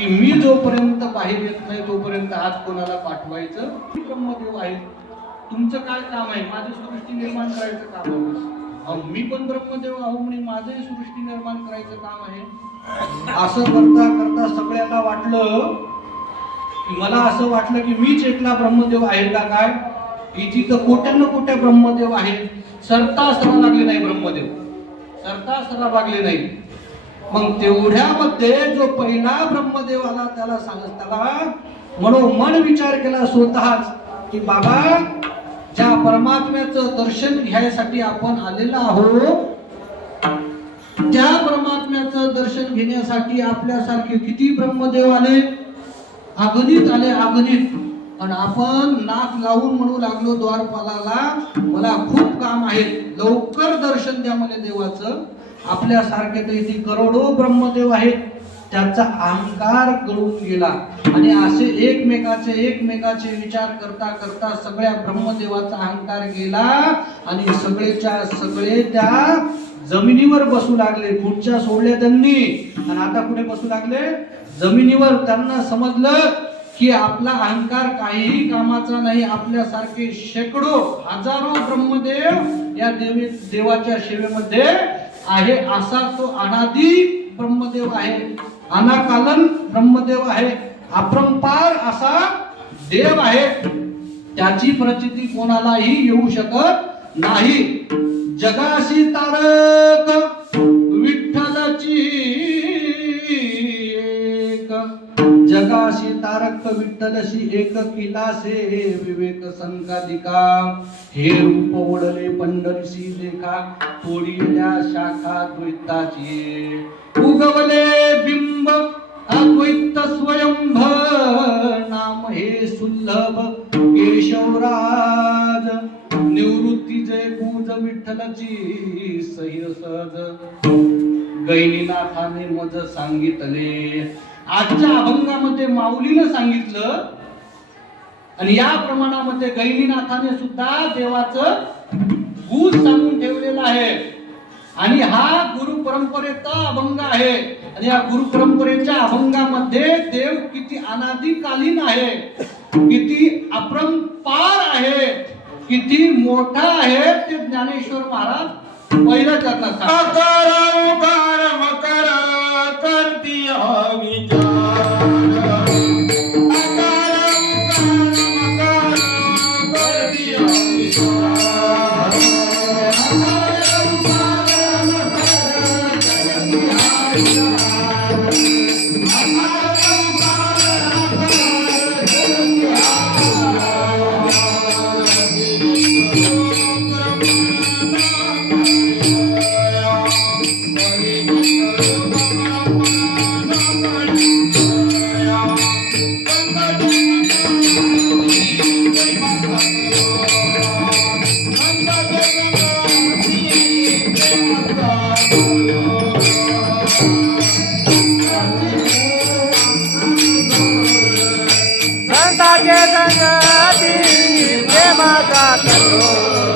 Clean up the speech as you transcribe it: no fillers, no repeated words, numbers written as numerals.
की मी जोपर्यंत बाहेर येत नाही तोपर्यंत आज कोणाला पाठवायचं. ब्रह्मदेव आहे, तुमचं काय काम आहे? माझी सृष्टी निर्माण करायचं काम आहे. मी पण ब्रह्मदेव आहो म्हणून माझंही सृष्टी निर्माण करायचं काम आहे. असं करता करता सगळ्यांना वाटलं की मला असं वाटलं की मीच एकला ब्रह्मदेव आहे का काय. इथे तर कोट्यानं कोट्या ब्रह्मदेव आहे. सरता सरा लागले नाही ब्रह्मदेव, सरता सरा लागले नाही. मग तेवढ्यामध्ये जो पहिला ब्रह्मदेव आला त्याला मनोमन विचार केला स्वतःच की बाबा, ज्या परमात्म्याचं दर्शन घ्यायसाठी आपण आलेलो आहोत, त्या परमात्म्याचं दर्शन घेण्यासाठी आपल्यासारखे किती ब्रह्मदेव आले, अगणित आले, अगणित. आणि आपण नाक लावून म्हणू लागलो द्वारपालाला, मला खूप काम आहे, लवकर दर्शन द्या मला देवाचं. आपल्यासारखे तर इथे करोडो ब्रह्मदेव आहेत. त्याचा अहंकार गळून गेला आणि असे एकमेकाचे विचार करता करता सगळ्या ब्रह्मदेवाचा अहंकार गेला आणि सगळे त्या जमिनीवर बसू लागले. खुर्च्या सोडल्या त्यांनी आणि आता कुठे बसू लागले? जमिनीवर. त्यांना समजलं की आपला अहंकार काहीही कामाचा नाही. आपल्यासारखे शेकडो हजारो ब्रह्मदेव या देवाच्या सेवेमध्ये आहे. असा तो अनादी ब्रह्मदेव आहे, अनाकालन ब्रह्मदेव आहे, अपरंपार असा देव आहे. त्याची प्रचिती कोणालाही येऊ शकत नाही. जगाशी तारक विठ्ठलाची एक, जगाशी तारक विठ्ठलशी एक, किलासे विवेक संकादिका. हे रूप ओढले पंढरीशी देखा, तोडिल्या शाखा द्वैताची. उगवले बिंब अद्वैत स्वयंभ, नाम हे सुलभ केशवराज. निवृत्ती जय गुज विठ्ठलाची सहिर सहज, गैनीनाथाने मज सांगितले. आजच्या अभंगामध्ये माऊलीनं सांगितलं आणि या प्रमाणामध्ये गैनीनाथाने सुद्धा देवाचं गुज सांगून ठेवलेलं आहे. आणि हा गुरु परंपरेचा अभंग आहे. आणि या गुरु परंपरेच्या अभंगामध्ये देव किती अनादिकालीन आहे, किती अपरंपार आहे, किती मोठा आहे ते ज्ञानेश्वर महाराज पहिल्या चरणात सांगतात. संताचे संगती प्रेमाचा करो.